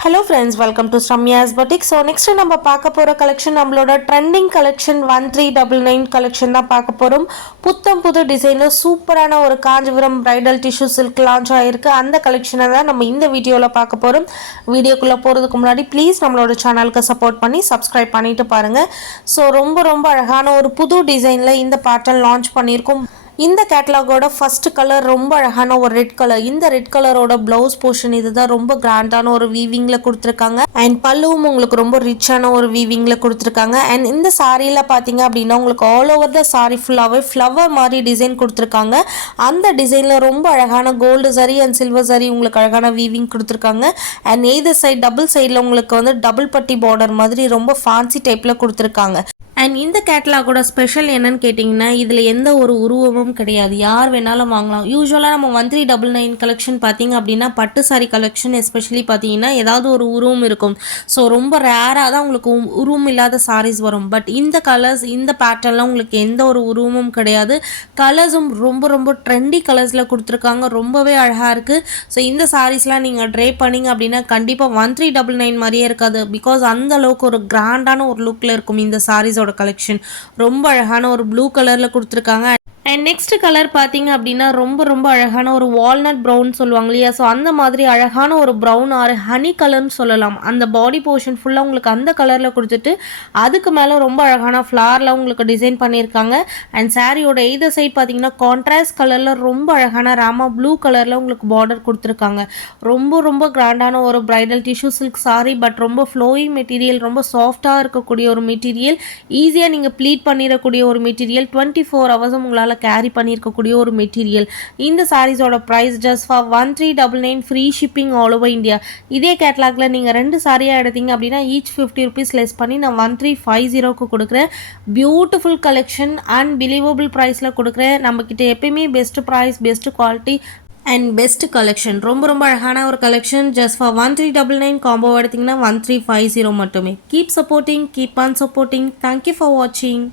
Hello friends welcome to Sramya's பட்டிக் so next நம்ம பார்க்க போகிற கலெக்ஷன் நம்மளோட trending collection one three double nine collection தான் பார்க்க போகிறோம் புத்தம் புது டிசைனில் சூப்பரான ஒரு Kanchipuram bridal tissue silk launch ஆகிருக்கு அந்த கலெக்ஷனை தான் நம்ம இந்த வீடியோவில் பார்க்க போகிறோம் வீடியோக்குள்ளே போகிறதுக்கு முன்னாடி ப்ளீஸ் நம்மளோட சேனலுக்கு சப்போர்ட் பண்ணி சப்ஸ்கிரைப் பண்ணிவிட்டு பாருங்கள் ஸோ ரொம்ப ரொம்ப அழகான ஒரு புது டிசைனில் இந்த பேட்டர்ன் லான்ச் பண்ணியிருக்கோம். இந்த கேட்லாகோட ஃபர்ஸ்ட் கலர் ரொம்ப அழகான ஒரு ரெட் கலர் இந்த ரெட் கலரோட பிளவுஸ் போர்ஷன் இதுதான் ரொம்ப கிராண்டான ஒரு வீவிங்ல கொடுத்துருக்காங்க. அண்ட் பல்லுவும் உங்களுக்கு ரொம்ப ரிச்சான ஒரு வீவிங்ல கொடுத்துருக்காங்க. அண்ட் இந்த சாரியில பாத்தீங்க அப்படின்னா உங்களுக்கு ஆல் ஓவர் த சாரி ஃபுல்லாகவே ஃப்ளவர் மாதிரி டிசைன் கொடுத்துருக்காங்க. அந்த டிசைன்ல ரொம்ப அழகான கோல்டு சரி அண்ட் சில்வர் சரி உங்களுக்கு அழகான வீவிங் கொடுத்துருக்காங்க. அண்ட் எய்த சைட் டபுள் சைடில் உங்களுக்கு வந்து டபுள் பட்டி பார்டர் மாதிரி ரொம்ப ஃபேன்சி டைப்பில் கொடுத்துருக்காங்க. அண்ட் இந்த கேட்டலாகோட ஸ்பெஷல் என்னன்னு கேட்டிங்கன்னா இதில் எந்த ஒரு உருவமும் கிடையாது. யார் வேணாலும் வாங்கலாம். யூஸ்வலாக நம்ம one three double nine collection பார்த்தீங்க அப்படின்னா பட்டு சாரி கலெக்ஷன் எஸ்பெஷலி பார்த்தீங்கன்னா ஏதாவது ஒரு உருவம் இருக்கும். ஸோ ரொம்ப ரேராக தான் உங்களுக்கு உருவம் இல்லாத சாரீஸ் வரும். பட் இந்த கலர்ஸ் இந்த பேட்டர்ன்லாம் உங்களுக்கு எந்த ஒரு உருவமும் கிடையாது. கலர்ஸும் ரொம்ப ரொம்ப ட்ரெண்டி கலர்ஸில் கொடுத்துருக்காங்க. ரொம்பவே அழகாக இருக்குது ஸோ இந்த சாரீஸ்லாம் நீங்கள் ட்ரை பண்ணிங்க அப்படின்னா கண்டிப்பாக ஒன் த்ரீ டபுள் நைன் மாதிரியே இருக்காது. பிகாஸ் அந்த அளவுக்கு ஒரு கிராண்டான ஒரு லுக்கில் இருக்கும் இந்த சாரீஸோட கலெக்ஷன் ரொம்ப அழகான ஒரு ப்ளூ கலரில் கொடுத்துருக்காங்க. அண்ட் நெக்ஸ்ட் கலர் பார்த்தீங்க அப்படின்னா ரொம்ப ரொம்ப அழகான ஒரு வால்நட் ப்ரௌன் சொல்லுவாங்க இல்லையா? ஸோ அந்த மாதிரி அழகான ஒரு ப்ரௌன் ஆறு ஹனி கலர்னு சொல்லலாம். அந்த பாடி போர்ஷன் ஃபுல்லாக உங்களுக்கு அந்த கலரில் கொடுத்துட்டு அதுக்கு மேலே ரொம்ப அழகான ஃப்ளாரில் உங்களுக்கு டிசைன் பண்ணியிருக்காங்க. அண்ட் சாரியோட எய்த சைட் பார்த்தீங்கன்னா கான்ட்ராஸ்ட் கலரில் ரொம்ப அழகான ராமா ப்ளூ கலரில் உங்களுக்கு பார்டர் கொடுத்துருக்காங்க. ரொம்ப ரொம்ப கிராண்டான ஒரு bridal tissue silk sari but ரொம்ப ஃப்ளோயிங் மெட்டீரியல் ரொம்ப சாஃப்டாக இருக்கக்கூடிய ஒரு மெட்டீரியல் ஈஸியாக நீங்கள் ப்ளீட் பண்ணிடக்கூடிய ஒரு மெட்டீரியல் டுவெண்ட்டி ஃபோர் ஹவர்ஸும் உங்களால் கேரி பண்ணியிருக்கக்கூடிய ஒரு மெட்டீரியல் இந்த சாரீஸோட price just for one three double nine free shipping all over India இதே கேட்லாகில் நீங்கள் ரெண்டு சாரியாக எடுத்தீங்க அப்படின்னா ஈச் ஃபிஃப்டி ருபீஸ் லெஸ் பண்ணி நான் ஒன் த்ரீ ஃபைவ் ஜீரோக்கு கொடுக்குறேன். பியூட்டிஃபுல் கலெக்ஷன் அன்பிலீவபிள் ப்ரைஸில் கொடுக்குறேன். நம்மக்கிட்ட எப்பயுமே best price best quality and best collection ரொம்ப ரொம்ப அழகான ஒரு collection just for one three double nine combo எடுத்திங்கன்னா ஒன் த்ரீ ஃபைவ் ஜீரோ மட்டுமே. Keep supporting keep on supporting thank you for வாட்சிங்